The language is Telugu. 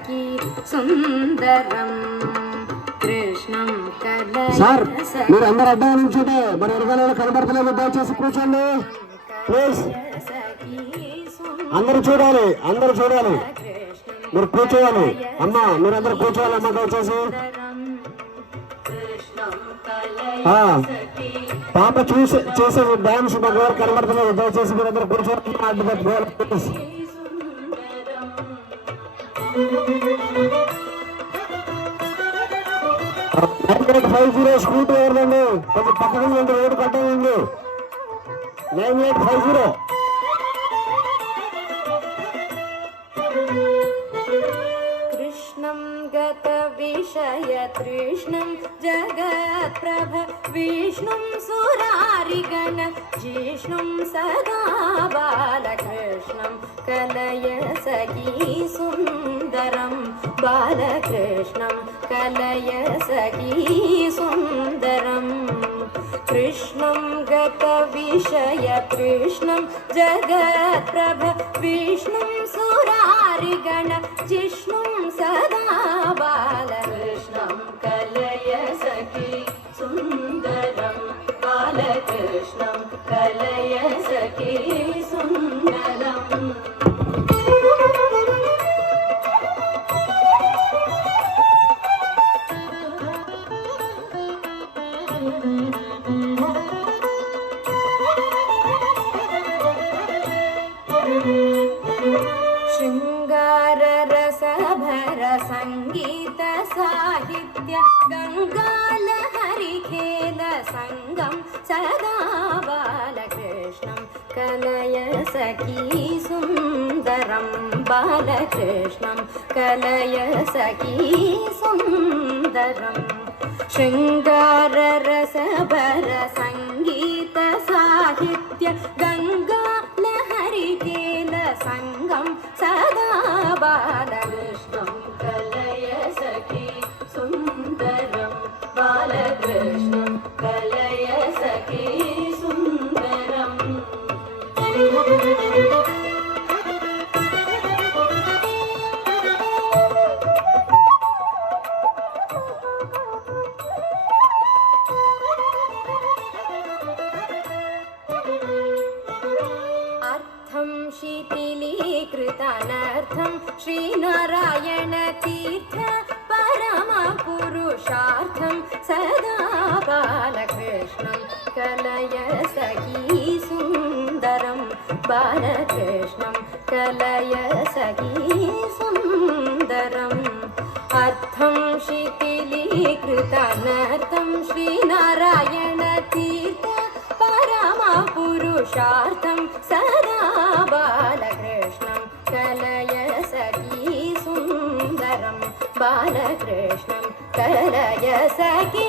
సఖీ సుందరం కృష్ణం సార్ మీరు అందరు అడ్డా నుంచుంటే మరి వెనకాల కనబడతలేదు దయచేసి కూర్చోండి ప్లీజ్. అందరూ చూడాలి, అందరూ చూడాలి, మీరు కూర్చోవాలి అమ్మా, మీరందరూ కూర్చోవాలి అమ్మా దయచేసి. పాప చేసే డాన్స్ మాకు ఎవరు కనబడతలేదు దయచేసి మీరందరూ కూర్చోవాలి. అడ్డు పెట్టుకోవాలి ప్లీజ్. 9850 స్కూటీ ఎవరిదండి కొంచెం పక్కన ఉండి రోడ్డు కట్టండి. 9850 కృష్ణం గత విషయ తృష్ణం జగత్ప్రభ విష్ణుం సురారిగణ జిష్ణుం సదా బాలకృష్ణం కలయ సఖీ సుందరం బాలకృష్ణం కలయ సఖీ సుందరం కృష్ణం గత విషయ కృష్ణం జగత్ప్రభ విష్ణుం సురారిగణ జిష్ణుం సదా బాలకృష్ణం కలయ సఖీ సుందరం బాలకృష్ణం కలయ సఖీ సుందరం. శృంగార రసభర సంగీత సాహిత్య గంగాల హరిఖేల సంగం సదా బాలకృష్ణం కలయ సఖీ సుందరం బాలకృష్ణం కలయ సఖీ సుందరం. శృంగార రసభర సంగీత సాహిత్య గంగా లహరికేల సంగం సదా బాలకృష్ణం కలయ సఖీ సుందరం బాలకృష్ణం కలయ సఖీ సుందరం. శీతలీకృతానర్థం శ్రీనారాయణ తీర్థ పరమ పురుషార్థం సదా బాలకృష్ణం కలయ సఖీ సుందరం బాలకృష్ణం కలయ సఖీ సుందరం. అర్థం శీతలీకృతానర్థం శ్రీనారాయణ తీర్థ పరమ పురుషార్థం సదా బాలకృష్ణం కలయ సఖీ సుందరం బాలకృష్ణం కలయ సఖీ